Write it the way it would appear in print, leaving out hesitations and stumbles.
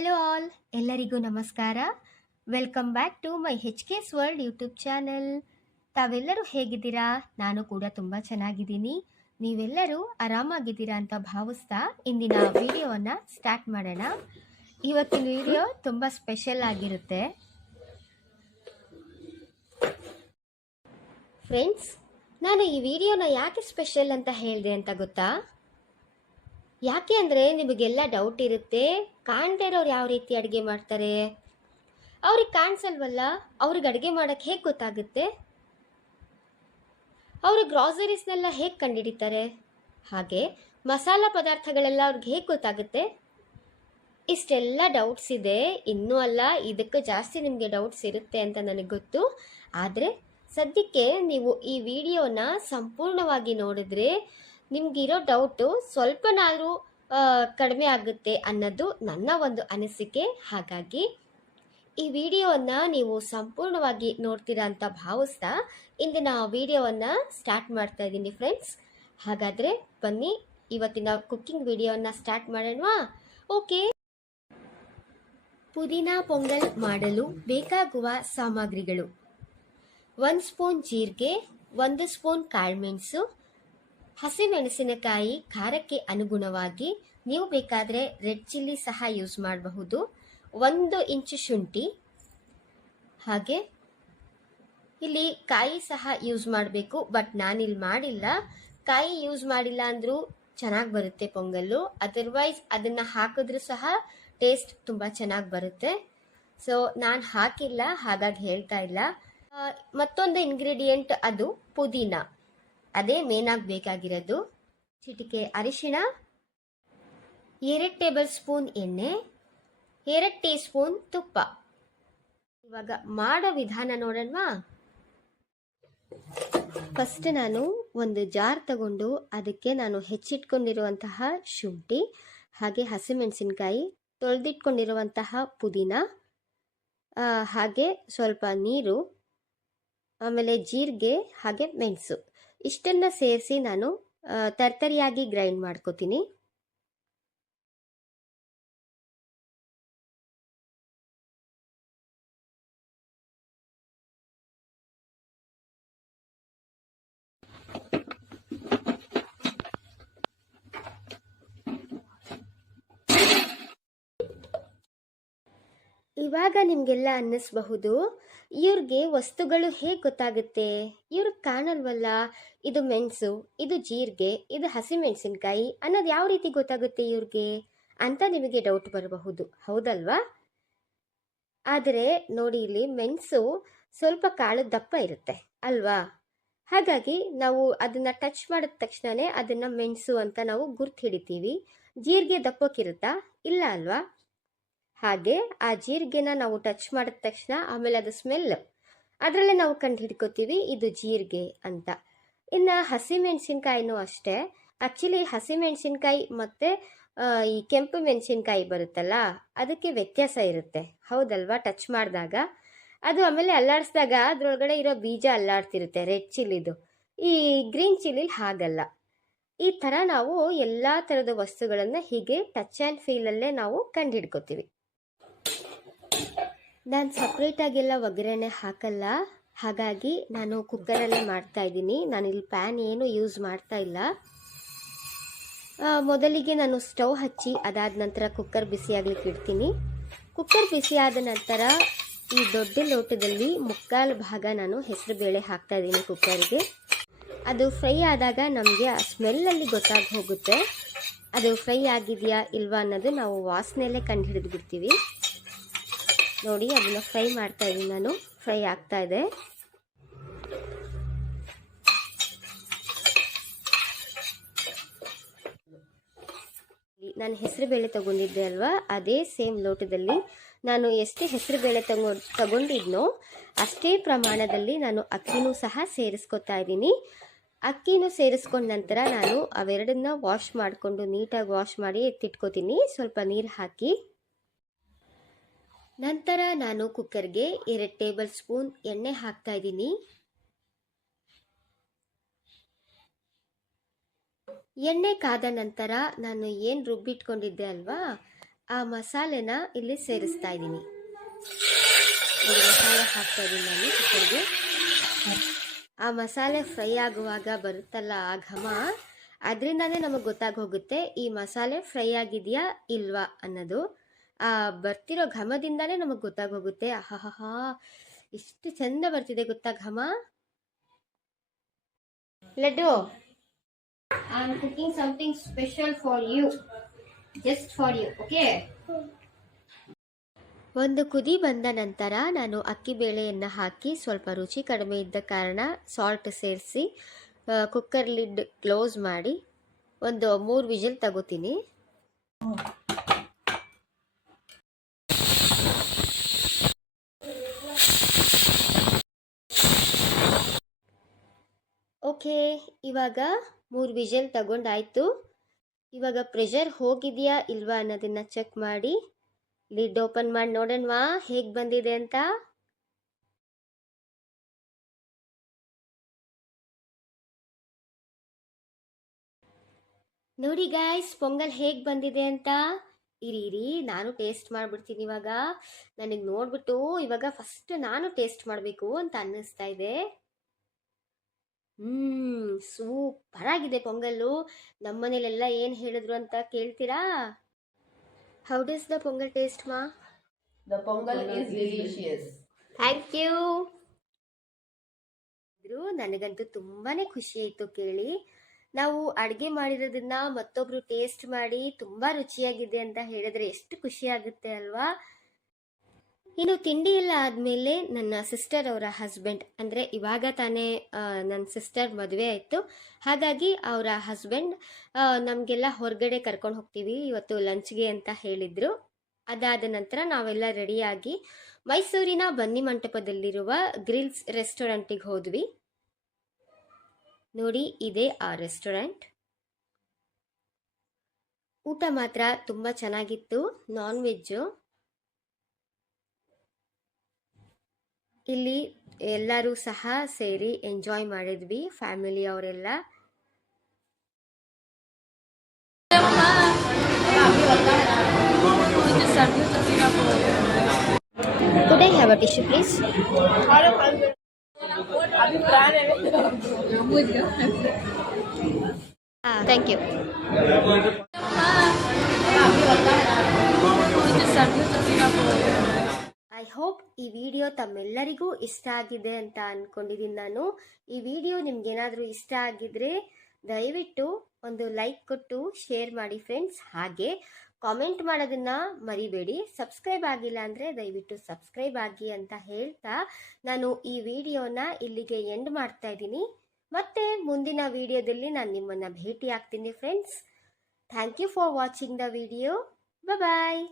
Hello all, ಎಲ್ಲರಿಗೂ ನಮಸ್ಕಾರ. Welcome back to my HK's world YouTube channel. ತಾವೆಲ್ಲರೂ ಹೇಗಿದ್ದೀರಾ? ನಾನು ಕೂಡ ತುಂಬ ಚೆನ್ನಾಗಿದ್ದೀನಿ. ನೀವೆಲ್ಲರೂ ಆರಾಮಾಗಿದ್ದೀರಾ ಅಂತ ಭಾವಿಸ್ತಾ ಇಂದಿನ ವಿಡಿಯೋವನ್ನು ಸ್ಟಾರ್ಟ್ ಮಾಡೋಣ. ಇವತ್ತಿನ ವಿಡಿಯೋ ತುಂಬ ಸ್ಪೆಷಲ್ ಆಗಿರುತ್ತೆ ಫ್ರೆಂಡ್ಸ್. ನಾನು ಈ ವಿಡಿಯೋನ ಯಾಕೆ ಸ್ಪೆಷಲ್ ಅಂತ ಹೇಳಿದೆ ಅಂತ ಗೊತ್ತಾ? ಯಾಕೆ ಅಂದರೆ ನಿಮಗೆಲ್ಲ ಡೌಟ್ ಇರುತ್ತೆ, ಕಾಣದೇ ಇರೋರು ಯಾವ ರೀತಿ ಅಡುಗೆ ಮಾಡ್ತಾರೆ, ಅವ್ರಿಗೆ ಕಾಣಿಸಲ್ವಲ್ಲ, ಅವ್ರಿಗೆ ಅಡುಗೆ ಮಾಡೋಕ್ಕೆ ಹೇಗೆ ಗೊತ್ತಾಗುತ್ತೆ, ಅವರು ಗ್ರಾಸರೀಸ್ನೆಲ್ಲ ಹೇಗೆ ಕಂಡುಹಿಡಿತಾರೆ, ಹಾಗೆ ಮಸಾಲ ಪದಾರ್ಥಗಳೆಲ್ಲ ಅವ್ರಿಗೆ ಹೇಗೆ ಗೊತ್ತಾಗುತ್ತೆ, ಇಷ್ಟೆಲ್ಲ ಡೌಟ್ಸ್ ಇದೆ. ಇನ್ನೂ ಅಲ್ಲ, ಇದಕ್ಕೆ ಜಾಸ್ತಿ ನಿಮಗೆ ಡೌಟ್ಸ್ ಇರುತ್ತೆ ಅಂತ ನನಗೆ ಗೊತ್ತು. ಆದರೆ ಸದ್ಯಕ್ಕೆ ನೀವು ಈ ವಿಡಿಯೋನ ಸಂಪೂರ್ಣವಾಗಿ ನೋಡಿದ್ರೆ ನಿಮಗಿರೋ ಡೌಟು ಸ್ವಲ್ಪನಾದರೂ ಕಡಿಮೆ ಆಗುತ್ತೆ ಅನ್ನೋದು ನನ್ನ ಒಂದು ಅನಿಸಿಕೆ. ಹಾಗಾಗಿ ಈ ವಿಡಿಯೋವನ್ನು ನೀವು ಸಂಪೂರ್ಣವಾಗಿ ನೋಡ್ತೀರಾ ಅಂತ ಭಾವಿಸ್ತಾ ಇಂದಿನ ವಿಡಿಯೋವನ್ನು ಸ್ಟಾರ್ಟ್ ಮಾಡ್ತಾ ಇದ್ದೀನಿ ಫ್ರೆಂಡ್ಸ್. ಹಾಗಾದರೆ ಬನ್ನಿ ಇವತ್ತಿನ ಕುಕ್ಕಿಂಗ್ ವಿಡಿಯೋವನ್ನು ಸ್ಟಾರ್ಟ್ ಮಾಡೋಣವಾ? ಓಕೆ. ಪುದೀನಾ ಪೊಂಗಲ್ ಮಾಡಲು ಬೇಕಾಗುವ ಸಾಮಗ್ರಿಗಳು: 1 ಸ್ಪೂನ್ ಜೀರಿಗೆ, 1 ಸ್ಪೂನ್ ಕಾಳುಮೆಣಸು, ಹಸಿಮೆಣಸಿನಕಾಯಿ ಖಾರಕ್ಕೆ ಅನುಗುಣವಾಗಿ, ನೀವು ಬೇಕಾದರೆ ರೆಡ್ ಚಿಲ್ಲಿ ಸಹ ಯೂಸ್ ಮಾಡಬಹುದು, 1 ಇಂಚು ಶುಂಠಿ, ಹಾಗೆ ಇಲ್ಲಿ ಕಾಯಿ ಸಹ ಯೂಸ್ ಮಾಡಬೇಕು. ಬಟ್ ನಾನಿಲ್ಲಿ ಮಾಡಿಲ್ಲ. ಕಾಯಿ ಯೂಸ್ ಮಾಡಿಲ್ಲ ಅಂದರೂ ಚೆನ್ನಾಗಿ ಬರುತ್ತೆ ಪೊಂಗಲ್ಲು. ಅದರ್ವೈಸ್ ಅದನ್ನು ಹಾಕಿದ್ರೂ ಸಹ ಟೇಸ್ಟ್ ತುಂಬ ಚೆನ್ನಾಗಿ ಬರುತ್ತೆ. ಸೊ ನಾನು ಹಾಕಿಲ್ಲ, ಹಾಗಾಗಿ ಹೇಳ್ತಾ ಇಲ್ಲ. ಮತ್ತೊಂದು ಇಂಗ್ರೀಡಿಯೆಂಟ್ ಅದು ಪುದೀನ, ಅದೇ ಮೇನ್ ಆಗಿ ಬೇಕಾಗಿರೋದು. ಚಿಟಿಕೆ ಅರಿಶಿಣ, 2 ಟೇಬಲ್ ಸ್ಪೂನ್ ಎಣ್ಣೆ, 2 ಟೀ ಸ್ಪೂನ್ ತುಪ್ಪ. ಇವಾಗ ಮಾಡೋ ವಿಧಾನ ನೋಡೋಣವಾ? ಫಸ್ಟ್ ನಾನು ಒಂದು ಜಾರ್ ತಗೊಂಡು ಅದಕ್ಕೆ ನಾನು ಹೆಚ್ಚಿಟ್ಕೊಂಡಿರುವಂತಹ ಶುಂಠಿ, ಹಾಗೆ ಹಸಿಮೆಣಸಿನ್ಕಾಯಿ, ತೊಳೆದಿಟ್ಕೊಂಡಿರುವಂತಹ ಪುದೀನ, ಹಾಗೆ ಸ್ವಲ್ಪ ನೀರು, ಆಮೇಲೆ ಜೀರಿಗೆ, ಹಾಗೆ ಮೆಣಸು, ಇಷ್ಟನ್ನು ಸೇರಿಸಿ ನಾನು ತರ್ತರಿಯಾಗಿ ಗ್ರೈಂಡ್ ಮಾಡ್ಕೋತೀನಿ. ಇವಾಗ ನಿಮಗೆಲ್ಲ ಅನ್ನಿಸ್ಬಹುದು, ಇವ್ರಿಗೆ ವಸ್ತುಗಳು ಹೇಗೆ ಗೊತ್ತಾಗುತ್ತೆ, ಇವ್ರಿಗೆ ಕಾಣಲ್ವಲ್ಲ, ಇದು ಮೆಣಸು, ಇದು ಜೀರಿಗೆ, ಇದು ಹಸಿಮೆಣಸಿನ್ಕಾಯಿ ಅನ್ನೋದು ಯಾವ ರೀತಿ ಗೊತ್ತಾಗುತ್ತೆ ಇವ್ರಿಗೆ ಅಂತ ನಿಮಗೆ ಡೌಟ್ ಬರಬಹುದು, ಹೌದಲ್ವಾ? ಆದರೆ ನೋಡಿ, ಇಲ್ಲಿ ಮೆಣಸು ಸ್ವಲ್ಪ ಕಾಳು ದಪ್ಪ ಇರುತ್ತೆ ಅಲ್ವಾ? ಹಾಗಾಗಿ ನಾವು ಅದನ್ನು ಟಚ್ ಮಾಡಿದ ತಕ್ಷಣವೇ ಅದನ್ನು ಮೆಣಸು ಅಂತ ನಾವು ಗುರ್ತು ಹಿಡಿತೀವಿ. ಜೀರಿಗೆ ದಪ್ಪಕ್ಕಿರುತ್ತಾ? ಇಲ್ಲ ಅಲ್ವಾ? ಹಾಗೆ ಆ ಜೀರಿಗೆನ ನಾವು ಟಚ್ ಮಾಡಿದ ತಕ್ಷಣ ಆಮೇಲೆ ಅದು ಸ್ಮೆಲ್, ಅದರಲ್ಲೇ ನಾವು ಕಂಡು ಹಿಡ್ಕೋತೀವಿ ಇದು ಜೀರಿಗೆ ಅಂತ. ಇನ್ನು ಹಸಿಮೆಣಸಿನ್ಕಾಯಿನೂ ಅಷ್ಟೇ. ಆ್ಯಕ್ಚುಲಿ ಹಸಿಮೆಣಸಿನ್ಕಾಯಿ ಮತ್ತು ಈ ಕೆಂಪು ಮೆಣಸಿನ್ಕಾಯಿ ಬರುತ್ತಲ್ಲ, ಅದಕ್ಕೆ ವ್ಯತ್ಯಾಸ ಇರುತ್ತೆ, ಹೌದಲ್ವಾ? ಟಚ್ ಮಾಡಿದಾಗ ಅದು ಆಮೇಲೆ ಅಲ್ಲಾಡಿಸಿದಾಗ ಅದರೊಳಗಡೆ ಇರೋ ಬೀಜ ಅಲ್ಲಾಡ್ತಿರುತ್ತೆ, ರೆಡ್ ಚಿಲ್ಲಿದು. ಈ ಗ್ರೀನ್ ಚಿಲ್ಲಿಲಿ ಹಾಗಲ್ಲ. ಈ ಥರ ನಾವು ಎಲ್ಲ ಥರದ ವಸ್ತುಗಳನ್ನು ಹೀಗೆ ಟಚ್ ಆ್ಯಂಡ್ ಫೀಲಲ್ಲೇ ನಾವು ಕಂಡು ಹಿಡ್ಕೋತೀವಿ. ನಾನು ಸಪ್ರೇಟಾಗೆಲ್ಲ ಒಗ್ಗರಣೆ ಹಾಕಲ್ಲ, ಹಾಗಾಗಿ ನಾನು ಕುಕ್ಕರಲ್ಲೇ ಮಾಡ್ತಾ ಇದ್ದೀನಿ. ನಾನಿಲ್ಲಿ ಪ್ಯಾನ್ ಏನು ಯೂಸ್ ಮಾಡ್ತಾ ಇಲ್ಲ. ಮೊದಲಿಗೆ ನಾನು ಸ್ಟವ್ ಹಚ್ಚಿ ಅದಾದ ನಂತರ ಕುಕ್ಕರ್ ಬಿಸಿಯಾಗ್ಲಿಕ್ಕೆ ಇಡ್ತೀನಿ. ಕುಕ್ಕರ್ ಬಿಸಿಯಾದ ನಂತರ ಈ ದೊಡ್ಡ ಲೋಟದಲ್ಲಿ 3/4 ಭಾಗ ನಾನು ಹೆಸರುಬೇಳೆ ಹಾಕ್ತಾ ಇದ್ದೀನಿ ಕುಕ್ಕರ್ಗೆ. ಅದು ಫ್ರೈ ಆದಾಗ ನಮಗೆ ಆ ಸ್ಮೆಲ್ಲಲ್ಲಿ ಗೊತ್ತಾಗಿ ಹೋಗುತ್ತೆ ಅದು ಫ್ರೈ ಆಗಿದೆಯಾ ಇಲ್ವಾ ಅನ್ನೋದು ನಾವು ವಾಸನೆಯಲ್ಲೇ ಕಂಡು ಹಿಡಿದು ಬಿಡ್ತೀವಿ. ನೋಡಿ, ಅದನ್ನು ಫ್ರೈ ಮಾಡ್ತಾ ಇದ್ದೀನಿ ನಾನು. ಫ್ರೈ ಆಗ್ತಾ ಇದೆ. ನಾನು ಹೆಸರುಬೇಳೆ ತಗೊಂಡಿದ್ದೆ ಅಲ್ವಾ, ಅದೇ ಸೇಮ್ ಲೋಟದಲ್ಲಿ ನಾನು ಎಷ್ಟು ಹೆಸರುಬೇಳೆ ತಗೊಂಡಿದ್ನೋ ಅಷ್ಟೇ ಪ್ರಮಾಣದಲ್ಲಿ ನಾನು ಅಕ್ಕಿನೂ ಸಹ ಸೇರಿಸ್ಕೊತಾ ಇದ್ದೀನಿ. ಅಕ್ಕಿನೂ ಸೇರಿಸ್ಕೊಂಡ ನಂತರ ನಾನು ಅವೆರಡನ್ನ ವಾಶ್ ಮಾಡಿಕೊಂಡು ನೀಟಾಗಿ ವಾಶ್ ಮಾಡಿ ಎತ್ತಿಟ್ಕೋತೀನಿ, ಸ್ವಲ್ಪ ನೀರು ಹಾಕಿ. ನಂತರ ನಾನು ಕುಕ್ಕರ್ಗೆ 2 ಟೇಬಲ್ ಸ್ಪೂನ್ ಎಣ್ಣೆ ಹಾಕ್ತಾ ಇದ್ದೀನಿ. ಎಣ್ಣೆ ಕಾದ ನಂತರ ನಾನು ಏನು ರುಬ್ಬಿಟ್ಕೊಂಡಿದ್ದೆ ಅಲ್ವಾ, ಆ ಮಸಾಲೆನ ಇಲ್ಲಿ ಸೇರಿಸ್ತಾ ಇದ್ದೀನಿ. ಮಸಾಲೆ ಹಾಕ್ತಾ ಇದ್ದೀನಿ ನಾನು ಕುಕ್ಕರ್ಗೆ. ಆ ಮಸಾಲೆ ಫ್ರೈ ಆಗುವಾಗ ಬರುತ್ತಲ್ಲ ಆ ಘಮ, ಅದರಿಂದಾನೇ ನಮಗೆ ಗೊತ್ತಾಗೋಗುತ್ತೆ ಈ ಮಸಾಲೆ ಫ್ರೈ ಆಗಿದೆಯಾ ಇಲ್ವಾ ಅನ್ನೋದು. ಆ ಬರ್ತಿರೋ ಘಮದಿಂದಾನೇ ನಮಗೆ ಗೊತ್ತಾಗೋಗುತ್ತೆ. ಆಹಾಹಾ, ಎಷ್ಟು ಚಂದ ಬರ್ತಿದೆ ಗೊತ್ತಾ ಘಮ. Laddu, I am cooking something special for you, just for you, okay? ಒಂದು ಕುದಿ ಬಂದ ನಂತರ ನಾನು ಅಕ್ಕಿ ಬೇಳೆಯನ್ನು ಹಾಕಿ ಸ್ವಲ್ಪ ರುಚಿ ಕಡಿಮೆ ಇದ್ದ ಕಾರಣ ಸಾಲ್ಟ್ ಸೇರಿಸಿ ಕುಕ್ಕರ್ ಲಿಡ್ ಕ್ಲೋಸ್ ಮಾಡಿ ಒಂದು 3 ವಿಜಿಲ್ ತಗೋತೀನಿ. ಓಕೆ, ಇವಾಗ 3 ವಿಜಿಲ್ ತಗೊಂಡಾಯ್ತು. ಇವಾಗ ಪ್ರೆಷರ್ ಹೋಗಿದೆಯಾ ಇಲ್ವಾ ಅನ್ನೋದನ್ನ ಚೆಕ್ ಮಾಡಿ ಲಿಡ್ ಓಪನ್ ಮಾಡಿ ನೋಡೋಣವಾ ಹೇಗೆ ಬಂದಿದೆ ಅಂತ. ನೋಡಿ ಗಾಯ್ಸ್, ಪೊಂಗಲ್ ಹೇಗೆ ಬಂದಿದೆ ಅಂತ. ಇರಿ ನಾನು ಟೇಸ್ಟ್ ಮಾಡಿಬಿಡ್ತೀನಿ ಇವಾಗ. ನನಗೆ ನೋಡ್ಬಿಟ್ಟು ಇವಾಗ ಫಸ್ಟ್ ನಾನು ಟೇಸ್ಟ್ ಮಾಡಬೇಕು ಅಂತ ಅನ್ನಿಸ್ತಾ ಇದೆ. ಸೂಪರ್ ಆಗಿದೆ ಪೊಂಗಲ್ಲು. ನಮ್ಮನೇಲೆಲ್ಲ ಏನು ಹೇಳಿದ್ರು ಅಂತ ಕೇಳ್ತೀರಾ? How does the pongal taste ಮಾ? The pongal is delicious. Thank you. ನನಗಂತೂ ತುಂಬಾನೇ ಖುಷಿ ಆಯಿತು ಕೇಳಿ. ನಾವು ಅಡುಗೆ ಮಾಡಿರೋದನ್ನ ಮತ್ತೊಬ್ರು ಟೇಸ್ಟ್ ಮಾಡಿ ತುಂಬ ರುಚಿಯಾಗಿದೆ ಅಂತ ಹೇಳಿದ್ರೆ ಎಷ್ಟು ಖುಷಿ ಆಗುತ್ತೆ ಅಲ್ವಾ? ಇನ್ನು ತಿಂಡಿ ಎಲ್ಲ ಆದಮೇಲೆ ನನ್ನ ಸಿಸ್ಟರ್ ಅವರ ಹಸ್ಬೆಂಡ್, ಅಂದರೆ ಇವಾಗ ತಾನೇ ನನ್ನ ಸಿಸ್ಟರ್ ಮದುವೆ ಆಯಿತು, ಹಾಗಾಗಿ ಅವರ ಹಸ್ಬೆಂಡ್ ನಮಗೆಲ್ಲ ಹೊರಗಡೆ ಕರ್ಕೊಂಡು ಹೋಗ್ತೀವಿ ಇವತ್ತು ಲಂಚ್ಗೆ ಅಂತ ಹೇಳಿದರು. ಅದಾದ ನಂತರ ನಾವೆಲ್ಲ ರೆಡಿಯಾಗಿ ಮೈಸೂರಿನ ಬನ್ನಿ ಮಂಟಪದಲ್ಲಿರುವ ಗ್ರಿಲ್ಸ್ ರೆಸ್ಟೋರೆಂಟಿಗೆ ಹೋದ್ವಿ. ನೋಡಿ, ಇದೇ ಆ ರೆಸ್ಟೋರೆಂಟ್. ಊಟ ಮಾತ್ರ ತುಂಬ ಚೆನ್ನಾಗಿತ್ತು, ನಾನ್ ವೆಜ್ಜು. ಇಲ್ಲಿ ಎಲ್ಲರೂ ಸಹ ಸೇರಿ ಎಂಜಾಯ್ ಮಾಡಿದ್ವಿ, ಫ್ಯಾಮಿಲಿ ಅವರೆಲ್ಲ. Could I have a tissue, please? Thank you. I hope ಈ ವಿಡಿಯೋ ತಮ್ಮೆಲ್ಲರಿಗೂ ಇಷ್ಟ ಆಗಿದೆ ಅಂತ ಅಂದ್ಕೊಂಡಿದ್ದೀನಿ ನಾನು. ಈ ವಿಡಿಯೋ ನಿಮ್ಗೇನಾದರೂ ಇಷ್ಟ ಆಗಿದ್ರೆ ದಯವಿಟ್ಟು ಒಂದು ಲೈಕ್ ಕೊಟ್ಟು ಶೇರ್ ಮಾಡಿ ಫ್ರೆಂಡ್ಸ್. ಹಾಗೆ ಕಾಮೆಂಟ್ ಮಾಡೋದನ್ನ ಮರಿಬೇಡಿ. ಸಬ್ಸ್ಕ್ರೈಬ್ ಆಗಿಲ್ಲ ಅಂದರೆ ದಯವಿಟ್ಟು ಸಬ್ಸ್ಕ್ರೈಬ್ ಆಗಿ ಅಂತ ಹೇಳ್ತಾ ನಾನು ಈ ವಿಡಿಯೋನ ಇಲ್ಲಿಗೆ ಎಂಡ್ ಮಾಡ್ತಾ ಇದ್ದೀನಿ. ಮತ್ತೆ ಮುಂದಿನ ವಿಡಿಯೋದಲ್ಲಿ ನಾನು ನಿಮ್ಮನ್ನು ಭೇಟಿ ಆಗ್ತೀನಿ friends. Thank you for watching the video. Bye.